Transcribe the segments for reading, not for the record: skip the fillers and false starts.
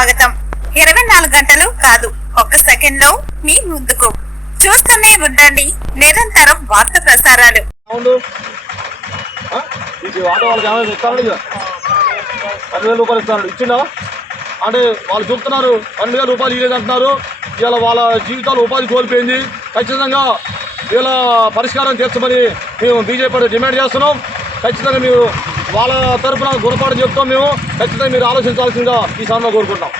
స్వాగతం. 24 గంటలు కాదు, ఒక్క సెకండ్ లో మీ ముందుకు. చూస్తూనే ఉండండి నిరంతరం వార్త ప్రసారాలు. ఇచ్చిందా అంటే వాళ్ళు చెప్తున్నారు 12,000 రూపాయలు ఇవ్వలేదు అంటున్నారు. ఇవాళ వాళ్ళ జీవితాలు ఉపాధి కోల్పోయింది. ఖచ్చితంగా వీళ్ళ పరిష్కారం చేస్తామని మేము బీజేపీ డిమాండ్ చేస్తున్నాం. ఖచ్చితంగా మీరు వాళ్ళ తరఫున గుణపాఠం చెప్తాం. మేము ఖచ్చితంగా మీరు ఆలోచించాల్సిందిగా ఈ సమయంలో కోరుకుంటాం.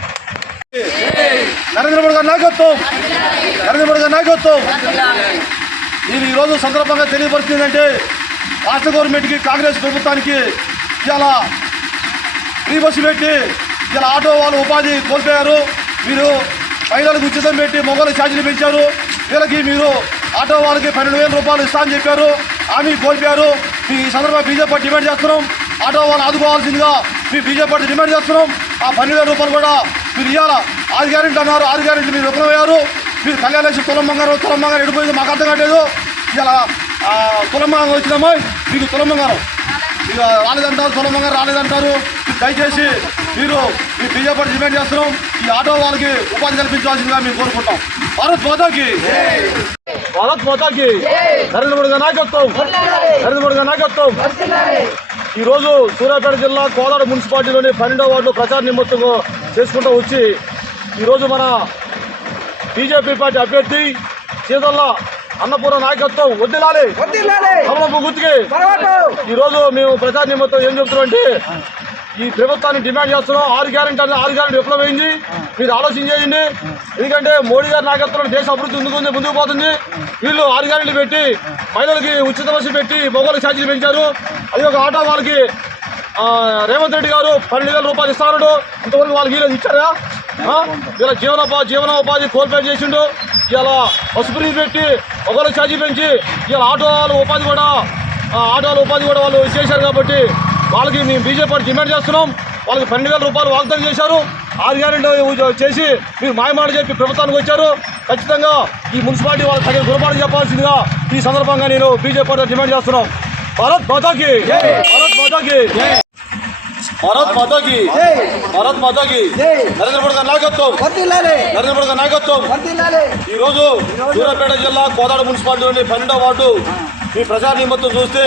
నరేంద్ర మోడీ గారి నాయకత్వం, నరేంద్ర మోడీ గారి నాయకత్వం. నేను ఈరోజు సందర్భంగా తెలియపరిచిందంటే రాష్ట్ర గవర్నమెంట్కి, కాంగ్రెస్ ప్రభుత్వానికి ఇలా ఫ్రీ బస్సు పెట్టి ఇలా ఆటో వాళ్ళు ఉపాధి కోల్పోయారు. మీరు మహిళలకు ఉచితం పెట్టి మొగలు ఛార్జీలు పెంచారు. వీళ్ళకి మీరు ఆటో వాళ్ళకి 12,000 రూపాయలు ఇస్తా అని చెప్పారు, హామీ కోల్పోయారు. మీ ఈ సందర్భంగా బీజేపీ డిమాండ్ చేస్తున్నాం. ఆటో వాళ్ళు ఆదుకోవాల్సిందిగా మీ బీజేపీ డిమాండ్ చేస్తున్నాం. ఆ 12,000 రూపాయలు కూడా మీరు ఇవ్వాలా. 6 గ్యారెంటీ అన్నారు, 6 గ్యారెంటీ మీరు విఫలమయ్యారు. మీరు కళ్యాణ లక్ష్మి తులం బంగారం ఎడిపోయింది మాకు అర్థం కావట్లేదు. ఇలా తులం బంగారం వచ్చినామో మీకు తులం బంగారం ఇక రాలేదంటారు, తులం బంగారం రాలేదంటారు. దయచేసి మీరు ఈ బీజేపీ డిమాండ్ చేస్తున్నాం. ఈ ఆటో వాళ్ళకి ఉపాధి కల్పించాల్సిందిగా మేము కోరుకుంటాం. భారత్ మాతాకి, భారత్ మాతాకి. నరేంద్ర మోడీ గారి నాయకత్వం, నరేంద్ర మోడీ గారి నాయకత్వం. ఈరోజు సూర్యాపేట జిల్లా కోదాడ మున్సిపాలిటీలోని 12వ వార్డులో ప్రచార నిమిత్తం చేసుకుంటూ వచ్చి ఈరోజు మన బీజేపీ పార్టీ అభ్యర్థి సీతల్ల అన్నపూర్ణ నాయకత్వం వద్దిలాలి కమలంపు గుర్తుకి. ఈరోజు మేము ప్రచార నిమిత్తం ఏం చెప్తున్నామంటే ఈ ప్రభుత్వాన్ని డిమాండ్ చేస్తున్నాం. 6 గ్యారెంటీ అంటే 6 గ్యారెంటీ విఫలమైంది. మీరు ఆలోచన చేయండి. ఎందుకంటే మోడీ గారి నాయకత్వంలో దేశ అభివృద్ధి ముందుకు పోతుంది. వీళ్ళు 6 గ్యారెంటీలు పెట్టి మహిళలకి ఉచిత బస్సు పెట్టి మొగోళ్ళకి ఛార్జీలు పెంచారు. అది ఒక ఆటో వాళ్ళకి రేవంత్ రెడ్డి గారు 12,000 రూపాయలు ఇస్తాడు. ఇంతవరకు వాళ్ళకి వీళ్ళు ఇచ్చారా? ఇలా జీవనోపాధి కోల్పోయి చేసిండు. ఇలా బస్సు ఫ్రీ పెట్టి మొగోళ్ళకి ఛార్జీ పెంచి ఇలా ఆటోల ఉపాధి కూడా వాళ్ళు చేశారు. కాబట్టి వాళ్ళకి మేము బీజేపీ డిమాండ్ చేస్తున్నాం. వాళ్ళకి 12,000 రూపాయలు వాగ్దానం చేశారు. 6 గ్యారెంటీ చేసి మీరు మాయమాట చెప్పి ప్రభుత్వానికి వచ్చారు. ఖచ్చితంగా ఈ మున్సిపాలిటీ వాళ్ళకి తగిన గుణపాఠం చెప్పాల్సిందిగా ఈ సందర్భంగా నేను బీజేపీ డిమాండ్ చేస్తున్నాం. భారత్ మాతాకి, భారత్ మాతాకి, భారత్ మాతాకి, భారత్ మాతాకి. నరేంద్ర మోడీ గారి నాయకత్వం, నరేంద్ర మోడీ గారి నాయకత్వం. ఈరోజు సూర్యాపేట జిల్లా కోదాడ మున్సిపాలిటీలోని 12వ వార్డు మీ ప్రచార నిమిత్తం చూస్తే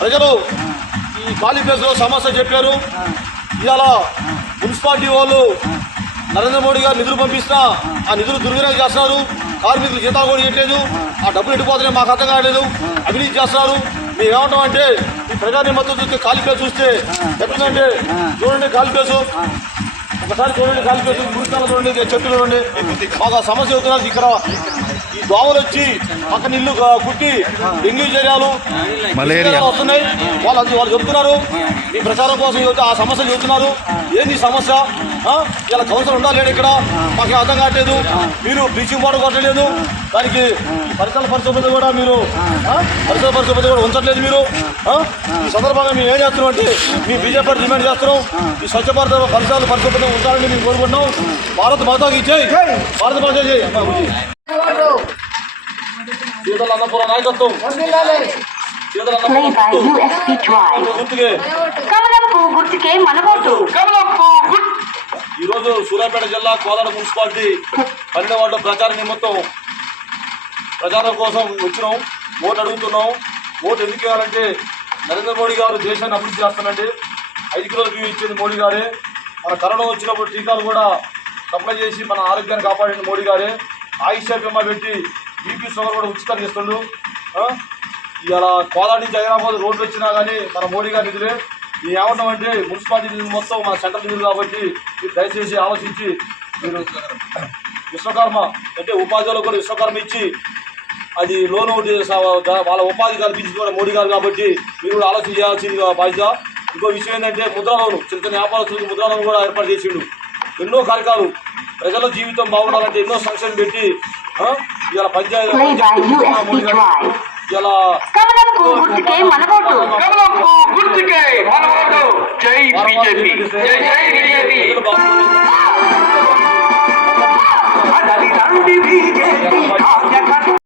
ప్రజలు ఈ ఖాళీ ప్లేస్లో సమస్య చెప్పారు. ఇవాళ మున్సిపాలిటీ వాళ్ళు నరేంద్ర మోడీ గారు నిధులు పంపిస్తున్నా ఆ నిధులు దుర్వినియోగం చేస్తున్నారు. కార్మికులు జీతాలు కూడా ఇవ్వట్లేదు. ఆ డబ్బులు ఎట్టిపోతున్నాయి మాకు అర్థం కావట్లేదు. అవినీతి చేస్తున్నారు. మేము ఏమంటామంటే ఈ ప్రజా నిమిత్తం చూస్తే ఖాళీ ప్లేస్ చూస్తే ఎట్లుందంటే చూడండి, ఖాళీ ప్లేసు ఒకసారి చూడండి, ఖాళీ ప్లేసు గురిస్తాలు చూడండి, చెట్లు చూడండి. మాకు ఆ సమస్య అవుతున్నారు. ఇక్కడ ఈ దోమలు వచ్చి పక్కన ఇల్లు కుట్టి డెంగ్యూ చర్యలు వస్తున్నాయి. వాళ్ళు చెప్తున్నారు ఈ ప్రచారం కోసం ఆ సమస్యలు చెబుతున్నారు. ఏంది సమస్య? ఇలా కౌన్సిలర్ ఉండాలి ఇక్కడ, మాకు అర్థం కావట్లేదు. మీరు బ్లీచింగ్ పౌడర్ కొట్టలేదు, దానికి పరిశుభ్రత కూడా మీరు పరిశుభ్రత కూడా ఉంచట్లేదు. మీరు ఈ సందర్భంగా మేము ఏం చేస్తున్నాం అంటే మీ బీజేపీ డిమాండ్ చేస్తున్నాం. ఈ స్వచ్ఛ భారత పరిశుభ్రత ఉంచాలని మేము కోరుకుంటున్నాం. భారత్ మాతాకి జై, భారత మాతాకి జై. సీతల అన్నపూర్ణ నాయకత్వం, సీతల ఈరోజు సూర్యాపేట జిల్లా కోదాడ మున్సిపాలిటీ 12వ వార్డు ప్రచార నిమిత్తం ప్రచారం కోసం వచ్చినాం. ఓటు అడుగుతున్నాం. ఓటు ఎందుకు వేయాలంటే నరేంద్ర మోడీ గారు దేశాన్ని అభివృద్ధి చేస్తానండి. 5 కిలోల బియ్యం ఇచ్చేది మోడీ గారే. మన కరోనా వచ్చినప్పుడు టీకాలు కూడా సప్లై చేసి మన ఆరోగ్యాన్ని కాపాడింది మోడీ గారే. ఆయుష్ బీమా పెట్టి బీపీ షుగర్ కూడా ఉచితంగా ఇస్తుండు. ఇలా కోదాడ నుంచి హైదరాబాద్ రోడ్లు వచ్చినా కానీ మన మోడీ గారి నిధులే. మేము ఏమంటామంటే మున్సిపాలిటీ నిధులు మొత్తం మన సెంట్రల్ నిధులు కాబట్టి మీరు దయచేసి ఆలోచించి మీరు విశ్వకర్మ అంటే ఉపాధ్యాయులకు కూడా విశ్వకర్మ ఇచ్చి అది లోన్ వాళ్ళ ఉపాధి కల్పించి కూడా మోడీ గారు కాబట్టి మీరు కూడా ఆలోచన చేయాల్సిందిగా బాధ్యత. ఇంకో విషయం ఏంటంటే ముద్రా లోను, చిన్న చిన్న వ్యాపారస్తులకు ముద్రా లోను కూడా ఏర్పాటు చేసిండు. ఎన్నో కార్యక్రమాలు ప్రజల జీవితం బాగుండాలంటే ఎన్నో సంక్షేమం పెట్టి ఇలా పంచాయతీ మోడీ గారు ఇలా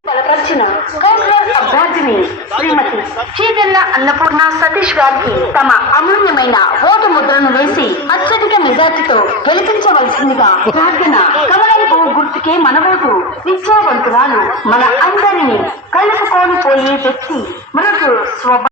బలపరిచిన కాంగ్రెస్ అభ్యర్థిని శ్రీమతి చీగల్ల అన్నపూర్ణ సతీష్ గారికి తమ అమూల్యమైన ఓటు ముద్రను వేసి అత్యధిక మెజార్టీతో గెలిపించవలసిందిగా ప్రార్థన. కమలం పువ్వు గుర్తుకే మన ఓటు. విద్యావంతురాలు, మన అందరినీ కలుపుకొని పోయే వ్యక్తి, మృదు స్వభావం.